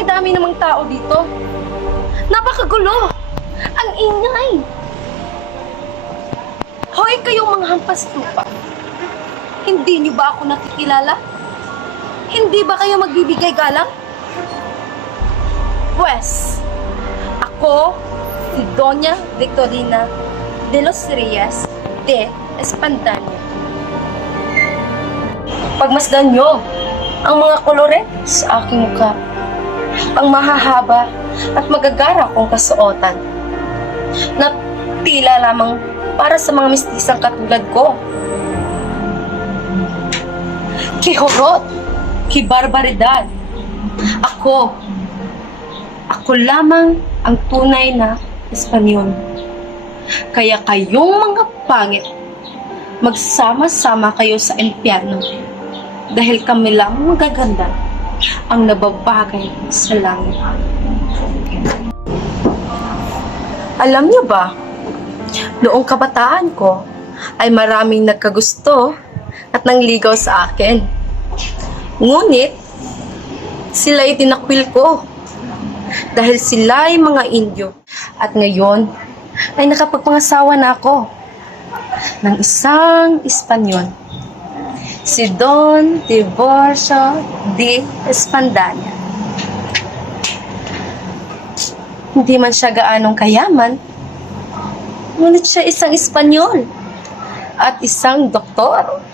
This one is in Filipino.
dami-dami namang tao dito. Napakagulo! Ang ingay! Hoy, kayong mga hampas lupa. Hindi niyo ba ako nakikilala? Hindi ba kayo magbibigay galang? Pwes, ako si Doña Victorina de los Reyes de Espandanya. Pagmasdan nyo ang mga kolore sa aking mukha, ang mahahaba at magagara kong kasuotan na tila lamang para sa mga mistisang katulad ko. Kihorot, kibarbaridad. Ako lamang ang tunay na Espanyol. Kaya kayong mga pangit, magsama-sama kayo sa impyerno dahil kami lang magaganda ang nababagay sa langit. Alam niyo ba, noong kabataan ko ay maraming nagkagusto at nangligaw sa akin. Ngunit, sila'y tinakwil ko dahil sila ay mga Indio. At ngayon, ay nakapagpangasawa na ako ng isang Espanyol, si Don Tiburcio de Espandanya. Hindi man siya gaanong kayaman, ngunit siya isang Espanyol at isang doktor.